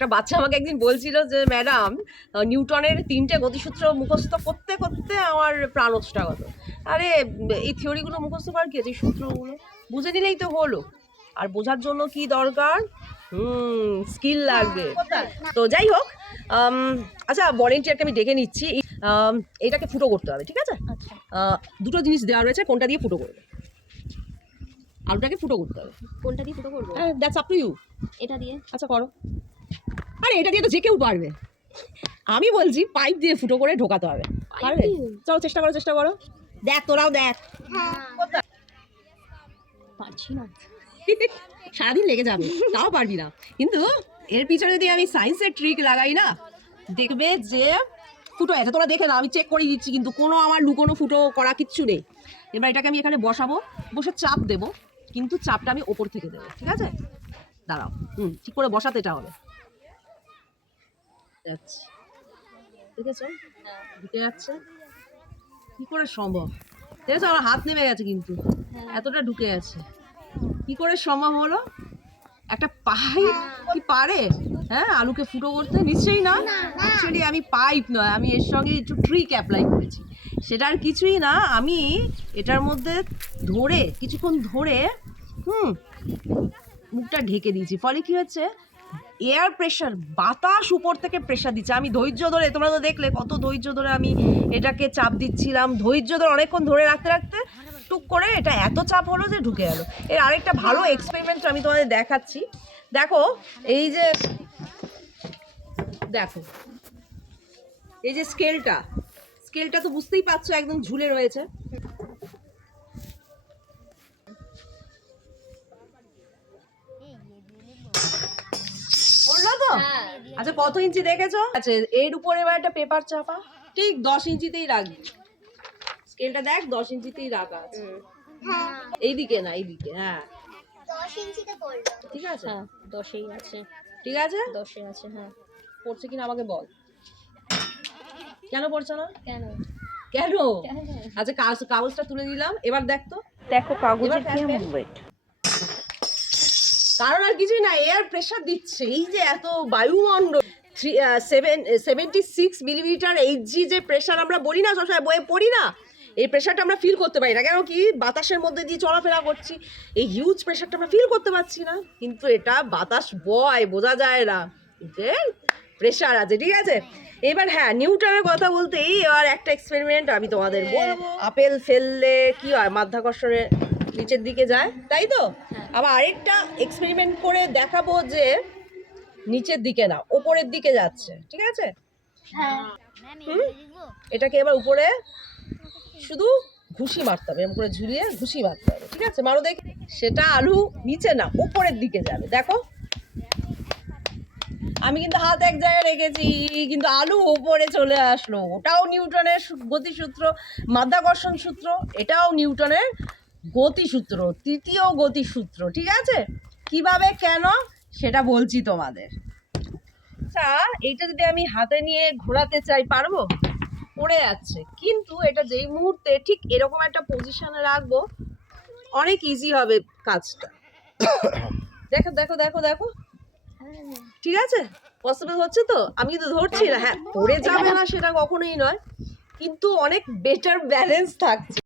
একটা বাচ্চা আমাকে একদিন বলছিল যে ম্যাডাম নিউটনের 3টে গতিসূত্র মুখস্থ করতে করতে আমার প্রাণ ওষ্ঠাগত। আরে এই থিওরিগুলো মুখস্থ করার কি আছে, এই সূত্রগুলো বুঝে নিলেই তো হলো। আর বোঝার জন্য কি দরকার, স্কিল লাগবে। তো যাই হোক, আচ্ছা ভলেন্টিয়ারকে আমি ডেকে নিচ্ছি। এটাকে ফুটো করতে হবে, ঠিক আছে? দুটো জিনিস দেওয়া রয়েছে, কোনটা দিয়ে ফুটো করবে? আলুটাকে ফুটো করতে হবে। কোনটা দিয়ে ফুটো করবো? হ্যাঁ, দ্যাটস আপ টু ইউ। এটা দিয়ে? আচ্ছা করো। আরে এটা দিয়ে তো যে কেউ পারবে। আমি বলছি পাইপ দিয়ে ফুটো করে ঢোকাতে হবে, পারবে? চলো চেষ্টা করো, চেষ্টা করো। দেখ তোরাও দেখ। পারছি না। সারাদিন লেগে যাবে, তাও পারবি না। কিন্তু এর পিছনে যদি আমি সায়েন্সের ট্রিক লাগাই না, দেখবে যে ফুটো আছে। তোরা দেখে না, আমি চেক করে দিচ্ছি, কিন্তু কোনো আমার লুকোনো ফুটো করা কিচ্ছু নেই। এবার এটাকে আমি এখানে বসাবো, বসে চাপ দেবো, কিন্তু চাপটা আমি ওপর থেকে দেবো, ঠিক আছে? দাঁড়াও, ঠিক করে বসাতে এটা হবে। যাচ্ছে, ঠিক আছে, ঢুকে যাচ্ছে। কি করে সম্ভব? ঠিক আছে, আমার হাত নেমে গেছে, কিন্তু এতটা ঢুকে আছে। কি করে সম্ভব হলো? একটা পাইপ কি পারে হ্যাঁ আলুকে ফুটো করতে? নিশ্চয়ই না। অ্যাকচুয়ালি আমি পাইপ নয়, আমি এর সঙ্গে একটু ট্রিক অ্যাপ্লাই করেছি। সেটা আর কিছুই না, আমি এটার মধ্যে ধরে কিছুক্ষণ ধরে মুখটা ঢেকে দিয়েছি। ফলে কি হচ্ছে, এয়ার প্রেশার, বাতাস উপর থেকে প্রেশার দিচ্ছে। আমি ধৈর্য ধরে, তোমরা তো দেখলে কত ধৈর্য ধরে আমি এটাকে চাপ দিচ্ছিলাম। ধৈর্য ধরে অনেকক্ষণ ধরে রাখতে রাখতে টুক করে এটা এত চাপ হলো যে ঢুকে গেল। এর আরেকটা ভালো এক্সপেরিমেন্ট আমি তোমাদের দেখাচ্ছি। দেখো এই যে, দেখো এই যে স্কেলটা তো বুঝতেই পারছো একদম ঝুলে রয়েছে। বললো তো? আচ্ছা কত ইঞ্চি দেখেছো? আচ্ছা এর উপরে এবার একটা পেপার চাপা, ঠিক 10 ইঞ্চিতেই রাখবি। স্কেলটা দেখ 10 ইঞ্চিতেই রাখা আছে। এইদিকে না, এইদিকে। হ্যাঁ 10 ইঞ্চিতে পড়লো। ঠিক আছে, হ্যাঁ 10এই আছে। ঠিক আছে, 10এ আছে। হ্যাঁ পড়ছে কিনা আমাকে বল। কেন পড়ছে না? কেন? কেন? আচ্ছা কাগজটা তুলে দিলাম, এবার দেখ তো। দেখো কাগজের কেমন ওয়েট। কারণ আর কিছুই না, এয়ার প্রেশার দিচ্ছে। এই যে এত বায়ুমণ্ডল 76 মিলিমিটার এইচজি যে প্রেশার আমরা বলি না, সবসময় বইয়ে পড়ি না, এই প্রেশারটা আমরা ফিল করতে পারি না। কেন কি? বাতাসের মধ্যে দিয়ে চলাফেরা করছি, এই হিউজ প্রেশারটা আমরা ফিল করতে পারছি না। কিন্তু এটা বাতাস বয়, বোঝা যায় না যে প্রেশার আছে, ঠিক আছে? এবার হ্যাঁ, নিউটনের কথা বলতেই এবার একটা এক্সপেরিমেন্ট আমি তোমাদের বলবো। আপেল ফেললে কি হয়, মাধ্যাকর্ষণে নিচের দিকে যায়, তাই তো? আবার আরেকটা এক্সপেরিমেন্ট করে দেখাবো যে নিচের দিকে না, ওপরের দিকে যাচ্ছে, ঠিক আছে? এটাকে এবার উপরে শুধু ঘুষি মারতে হবে, এরকম করে ঝুলিয়ে ঘুষি মারতে হবে, ঠিক আছে? মারো দেখি। সেটা আলু নিচে না, উপরের দিকে যাবে। দেখো আমি কিন্তু হাত এক জায়গায় রেখেছি, কিন্তু আলু উপরে চলে আসলো। ওটাও নিউটনের গতিসূত্র, মাধ্যাকর্ষণ সূত্র। এটাও নিউটনের গতিসূত্র, তৃতীয় গতিসূত্র, ঠিক আছে? কিভাবে কেন সেটা বলছি তোমাদের। আচ্ছা এইটা যদি আমি হাতে নিয়ে ঘোরাতে চাই, পারবো? পড়ে যাচ্ছে। কিন্তু এটা যেই মুহূর্তে ঠিক এরকম একটা পজিশনে রাখবো, অনেক ইজি হবে কাজটা। দেখো দেখো দেখো দেখো, ঠিক আছে? পসিবল হচ্ছে তো? আমি কিন্তু ধরছি না। হ্যাঁ পড়ে যাবে না সেটা কখনোই নয়, কিন্তু অনেক বেটার ব্যালেন্স থাকছে।